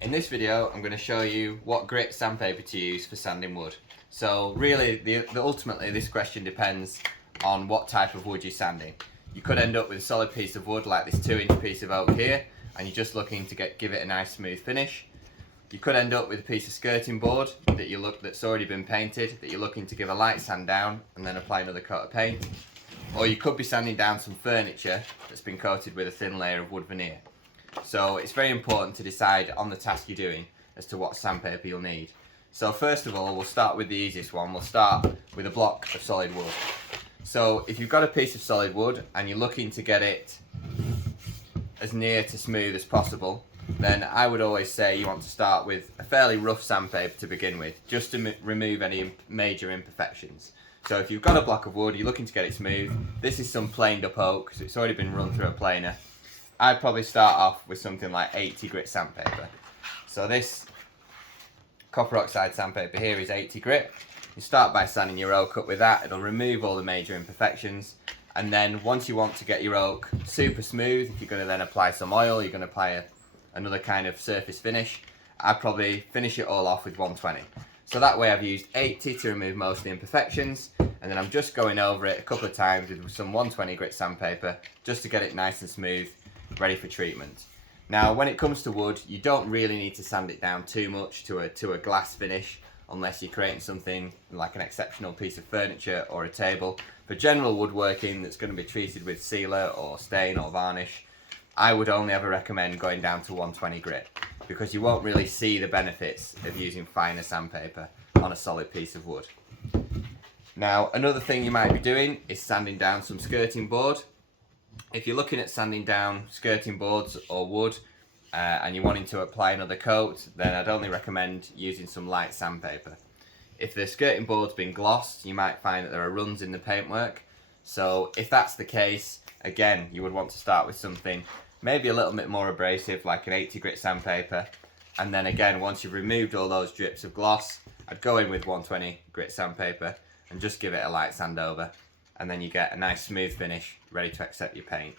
In this video, I'm going to show you what grit sandpaper to use for sanding wood. So really, ultimately this question depends on what type of wood you're sanding. You could end up with a solid piece of wood like this 2-inch piece of oak here, and you're just looking to give it a nice smooth finish. You could end up with a piece of skirting board that's already been painted, that you're looking to give a light sand down and then apply another coat of paint. Or you could be sanding down some furniture that's been coated with a thin layer of wood veneer. So it's very important to decide on the task you're doing as to what sandpaper you'll need. So first of all, we'll start with the easiest one. We'll start with a block of solid wood. So if you've got a piece of solid wood and you're looking to get it as near to smooth as possible, then I would always say you want to start with a fairly rough sandpaper to begin with, just to remove any major imperfections. So if you've got a block of wood, you're looking to get it smooth, this is some planed up oak, so it's already been run through a planer. I'd probably start off with something like 80 grit sandpaper. So this copper oxide sandpaper here is 80 grit. You start by sanding your oak up with that. It'll remove all the major imperfections. And then once you want to get your oak super smooth, if you're going to then apply some oil, you're going to apply another kind of surface finish, I'd probably finish it all off with 120. So that way I've used 80 to remove most of the imperfections, and then I'm just going over it a couple of times with some 120 grit sandpaper just to get it nice and smooth, ready for treatment. Now when it comes to wood, you don't really need to sand it down too much to a glass finish unless you're creating something like an exceptional piece of furniture or a table. For general woodworking that's going to be treated with sealer or stain or varnish, I would only ever recommend going down to 120 grit because you won't really see the benefits of using finer sandpaper on a solid piece of wood. Now another thing you might be doing is sanding down some skirting board. If you're looking at sanding down skirting boards or wood and you're wanting to apply another coat, then I'd only recommend using some light sandpaper. If the skirting board's been glossed, you might find that there are runs in the paintwork. So if that's the case, again, you would want to start with something maybe a little bit more abrasive, like an 80 grit sandpaper. And then again, once you've removed all those drips of gloss, I'd go in with 120 grit sandpaper and just give it a light sand over. And then you get a nice smooth finish, ready to accept your paint.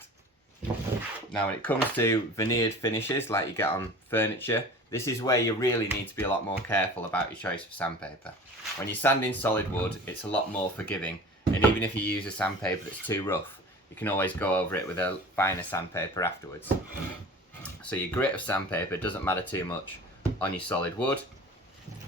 Now when it comes to veneered finishes like you get on furniture, this is where you really need to be a lot more careful about your choice of sandpaper. When you're sanding solid wood, it's a lot more forgiving, and even if you use a sandpaper that's too rough, you can always go over it with a finer sandpaper afterwards. So your grit of sandpaper doesn't matter too much on your solid wood.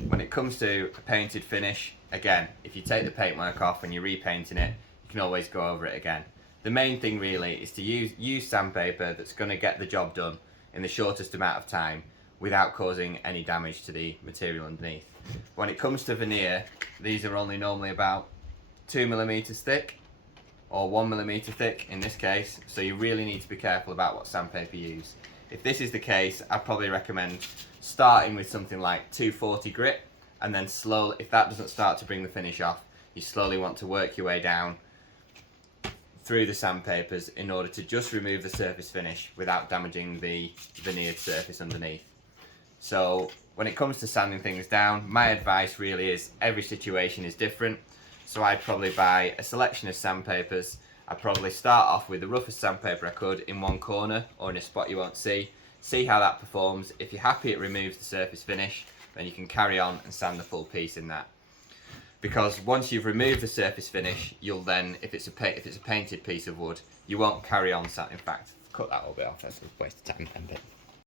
When it comes to a painted finish, again, if you take the paintwork off and you're repainting it, you can always go over it again. The main thing really is to use sandpaper that's going to get the job done in the shortest amount of time without causing any damage to the material underneath. When it comes to veneer, these are only normally about 2mm thick or 1mm thick in this case, so you really need to be careful about what sandpaper you use. If this is the case, I'd probably recommend starting with something like 240 grit, and then slowly, if that doesn't start to bring the finish off, you slowly want to work your way down through the sandpapers in order to just remove the surface finish without damaging the veneered surface underneath. So when it comes to sanding things down, my advice really is every situation is different. So I'd probably buy a selection of sandpapers. I'd probably start off with the roughest sandpaper I could in one corner or in a spot you won't see how that performs. If you're happy it removes the surface finish, then you can carry on and sand the full piece in that. Because once you've removed the surface finish, you'll then, if it's a painted piece of wood, you won't carry on sanding. In fact, cut that a little bit off, that's a waste of time.